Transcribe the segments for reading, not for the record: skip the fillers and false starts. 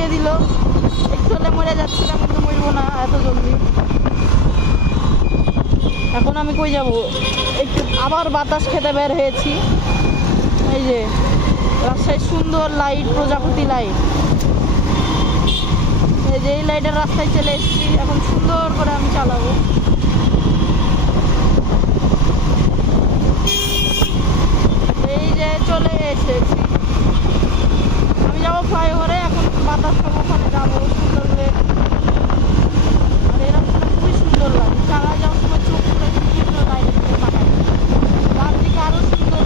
দিয়ে দিল। একটু হলে মরে যাচ্ছিলাম, কিন্তু মরবো না এত জলদি। এখন আমি কই যাব? একটু আবার বাতাস খেতে বের হয়েছি। এই যে রাস্তায় সুন্দর লাইট, প্রজাপতি লাইট। এই যে এই লাইটের রাস্তায় চলে এসেছি, এখন সুন্দর করে আমি চালাবো। এই যে চলে এসেছি, আমি যাবো ফ্লাইওভারে। এখন বাতাস খাবো, ওখানে যাবো সুন্দর করে। আর এই রাস্তাটা খুবই সুন্দর লাগে, চালা যাওয়ার সময় চোখ করে বিভিন্ন লাইটের দিকে তাকাই। তার দিকে আরো সুন্দর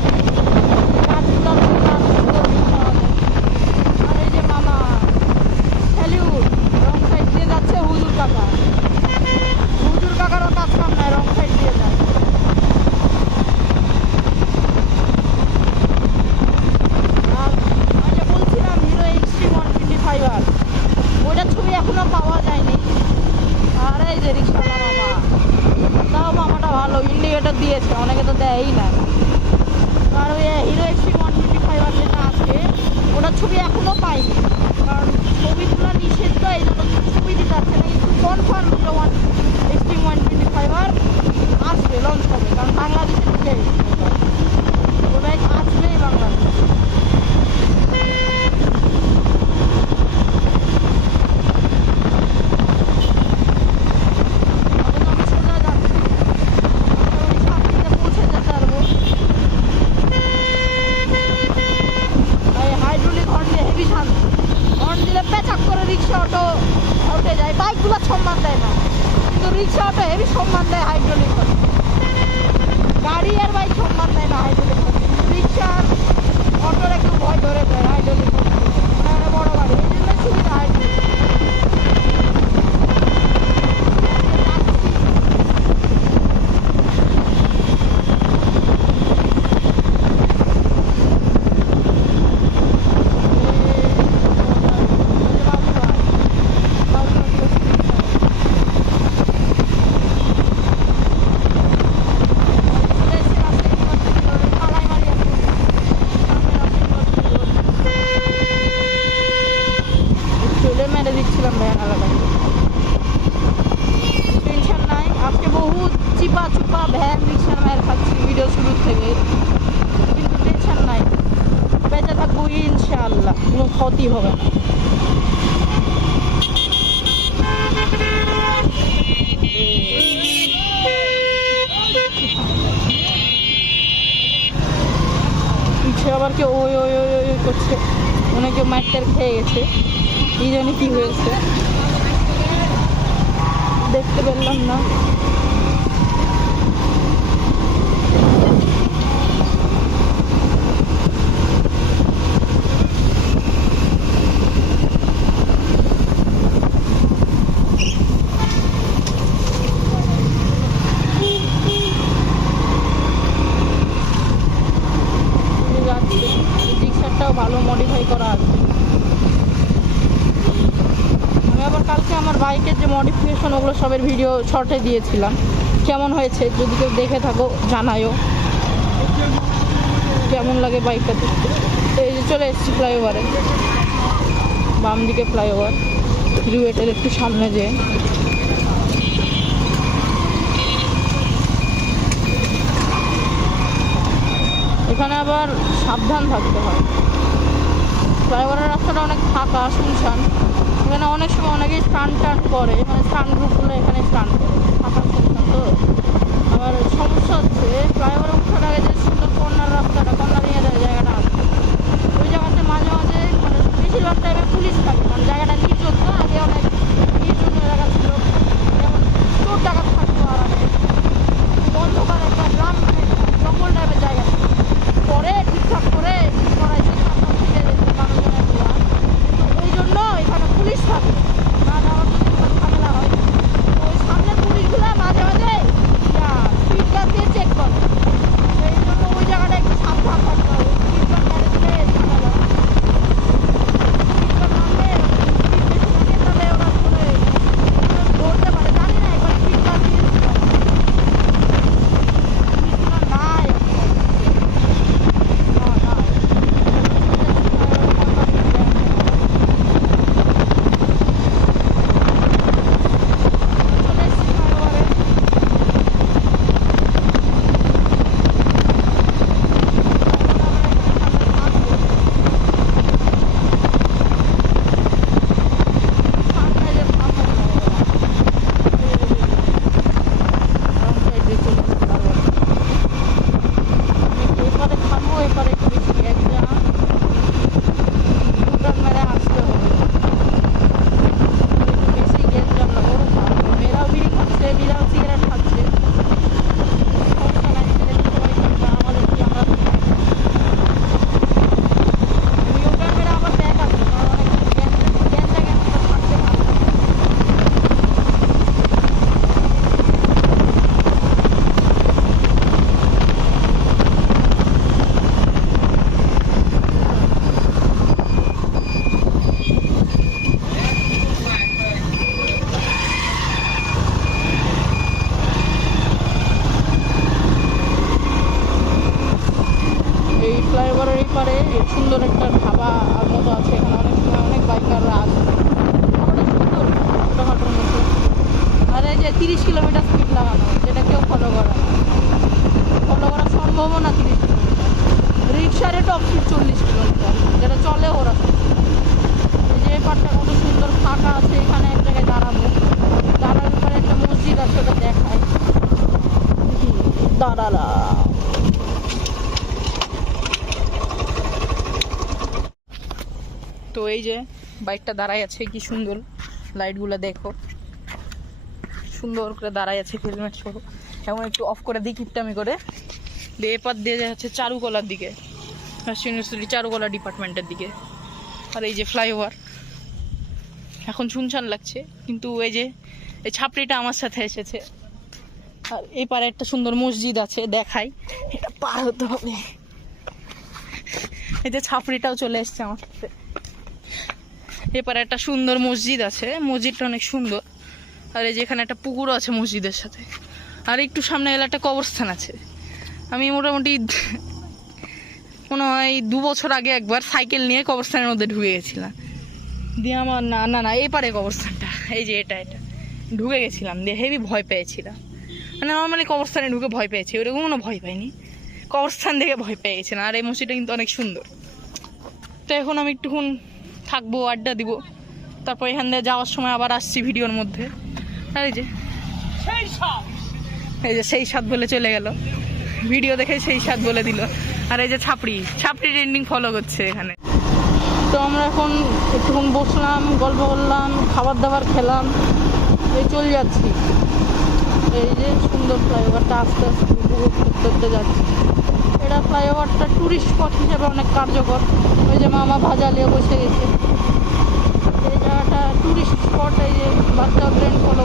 গাছগুলো আরো সুন্দর view পাওয়া যায়। আর এই যে মামা স্যালিউট, রং সাইড দিয়ে যাচ্ছে হুজুর কাকা। হুজুর কাকারও কাজ কাম নাই, রং সাইড দিয়ে যায়। আর আমি যে বলছিলাম হিরো এক্সট্রিম 125R, ওইটার ছবি এখনো পাওয়া যায়নি। আর এই যে রিক্সাওয়ালা মামা, তাও মামাটা ভালো, ইন্ডিকেটর দিয়েছে, অনেকে তো দেয়ই না। আর ওই হিরো এক্সট্রিম 125R যেটা আছে, ওটার ছবি এখনো পাইনি, কারণ ছবি তোলা নিষেধ, তো এই জন্য ছবি দিতে পারছে না। কিন্তু কনফার্ম হিরো এক্সট্রিম 125R আসবে, লঞ্চ হবে, কারণ বাংলাদেশে ঢুকে গেছে ও বাইক, আসবেই বাংলাদেশে। রিক্সা অটো উঠে যায়, বাইকগুলো সম্মান দেয় না, কিন্তু রিক্সা অটো হেভি সম্মান দেয় হাইড্রোলিক হর্ন। গাড়ি আর বাইক সম্মান দেয় না হাইড্রোলিক হর্ন, রিক্সা আর অটোর একটু ভয় ধরে দেয় হাইড্রোলিক হর্ন। মানে বড় গাড়ি, এই জন্য সুবিধা হাইড্রোলিক। দিচ্ছিলাম ভ্যান এলাকায়, টেনশন নাই। আজকে বহু চিপা চুপা ভ্যান রিক্সার মায়ের খাচ্ছি ভিডিও শুরুর থেকে, কিন্তু টেনশন নাই, বেঁচে থাকবো ইনশাআল্লাহ, কোনো ক্ষতি হবে না। পিছিয়ে আবার কেউ ওই ওই ওই ওই করছে, মনে কেউ মাইটার খেয়ে গেছে, এই জন্য কি হয়েছে দেখতে পেলাম না। রিক্সাটাও ভালো মডিফাই করা আছে। আমি আবার কালকে আমার বাইকের যে মডিফিকেশন, ওগুলো সবের ভিডিও শর্টে দিয়েছিলাম, কেমন হয়েছে যদি কেউ দেখে থাকো জানায়ও কেমন লাগে বাইকটা দেখতে। এই যে চলে এসেছি ফ্লাইওভারে, বাম দিকে ফ্লাইওভার, রুয়েটের একটু সামনে যে। এখানে আবার সাবধান থাকতে হয়, ফ্লাইওভারের রাস্তাটা অনেক ফাঁকা শুনশান, এখানে অনেক সময় অনেকেই স্টান করে, মানে স্টান গ্রুপগুলো এখানে স্টান করে, ফাঁকা শুনশান। তো আবার সমস্যা হচ্ছে ফ্লাইওভারে উঠার আগে যে সুন্দর কর্নার রাস্তাটা, কর্নার ইয়ে জায়গাটা আছে, ওই জায়গাতে মাঝে মাঝে মানে বেশিরভাগ টাইমে পুলিশ থাকে, মানে জায়গাটা নির্জন, তো আগে অনেক নির্জন জায়গা ছিল, যেমন চোর ডাকাত থাকতো। আর আগে অন্ধকার একটা গ্রাম, মানে জঙ্গল টাইপের জায়গা, পরে ঠিকঠাক করে করাইছে সামনে থেকে মানুষজনের ঘোরা, কিন্তু ওই জন্য এখানে পুলিশ থাকে, না আমার যদি ঝামেলা হয় ফ্লাইওভারে সুন্দর একটা ধাবা মতো আছে, এখানে অনেক সময় অনেক বাইকাররা আসে, অনেক সুন্দর ছোটোখাটোর মতো। আর এই যে 30 কিলোমিটার স্পিড লাগানো, যেটা কেউ ফলো করে না, ফলো করা সম্ভবও না। 30 কিলোমিটার রিক্সারে টপ স্পিড 40 কিলোমিটার, যেটা চলে ওরা। এই যে পার্কটা কত সুন্দর ফাঁকা আছে, এখানে এক জায়গায় দাঁড়াবো, দাঁড়ার পরে একটা মসজিদ আছে, ওটা দেখায়। দাঁড়ালা তো এই যে বাইকটা দাঁড়ায় আছে, কি সুন্দর লাইটগুলো দেখো, সুন্দর করে দাঁড়ায় আছে হেলমেট সহ। এখন একটু অফ করে দিই কিপটামি করে, এপার দিয়ে যাচ্ছে চারুকলার দিকে, রাজশাহী ইউনিভার্সিটি চারুকলা ডিপার্টমেন্টের দিকে। আর এই যে ফ্লাইওভার, এখন শুনশান লাগছে, কিন্তু এই যে এই ছাপড়িটা আমার সাথে এসেছে। আর এই পারে একটা সুন্দর মসজিদ আছে, দেখাই, এটা পার হতে হবে। এই যে ছাপড়িটাও চলে এসছে আমার সাথে। এপারে একটা সুন্দর মসজিদ আছে, মসজিদটা অনেক সুন্দর। আর এই যে এখানে একটা পুকুরও আছে মসজিদের সাথে। আর একটু সামনে এলে একটা কবরস্থান আছে। আমি মোটামুটি মনে হয় 2 বছর আগে একবার সাইকেল নিয়ে কবরস্থানের মধ্যে ঢুকে গেছিলাম, দিয়ে আমার না এপারে কবরস্থানটা, এই যে এটা ঢুকে গেছিলাম, দিয়ে হেভি ভয় পেয়েছিলাম। মানে নর্মালি কবরস্থানে ঢুকে ভয় পেয়েছি, ওরকম কোনো ভয় পাইনি, কবরস্থান দেখে ভয় পেয়ে গেছিলাম। আর এই মসজিদটা কিন্তু অনেক সুন্দর। তো এখন আমি একটুক্ষণ থাকবো, আড্ডা দিব, তারপর এখান দিয়ে যাওয়ার সময় আবার আসছি ভিডিওর মধ্যে। আর এই যে সেই স্বাদ বলে চলে গেল, ভিডিও দেখে সেই স্বাদ বলে দিল। আর এই যে ছাপড়ি ট্রেন্ডিং ফলো করছে এখানে। তো আমরা এখন একটুক্ষণ বসলাম, গল্প করলাম, খাবার দাবার খেলাম, এই চলে যাচ্ছি। এই যে সুন্দর ফ্লাইওভারটা আস্তে আস্তে উপভোগ করতে যাচ্ছি। এটা ফ্লাইওভারটা টুরিস্ট স্পট হিসেবে অনেক কার্যকর। ওই যে মামা ভাজা নিয়ে বসে গেছে, এই জায়গাটা টুরিস্ট স্পট। এই যে বাচ্চা ট্রেন ফলো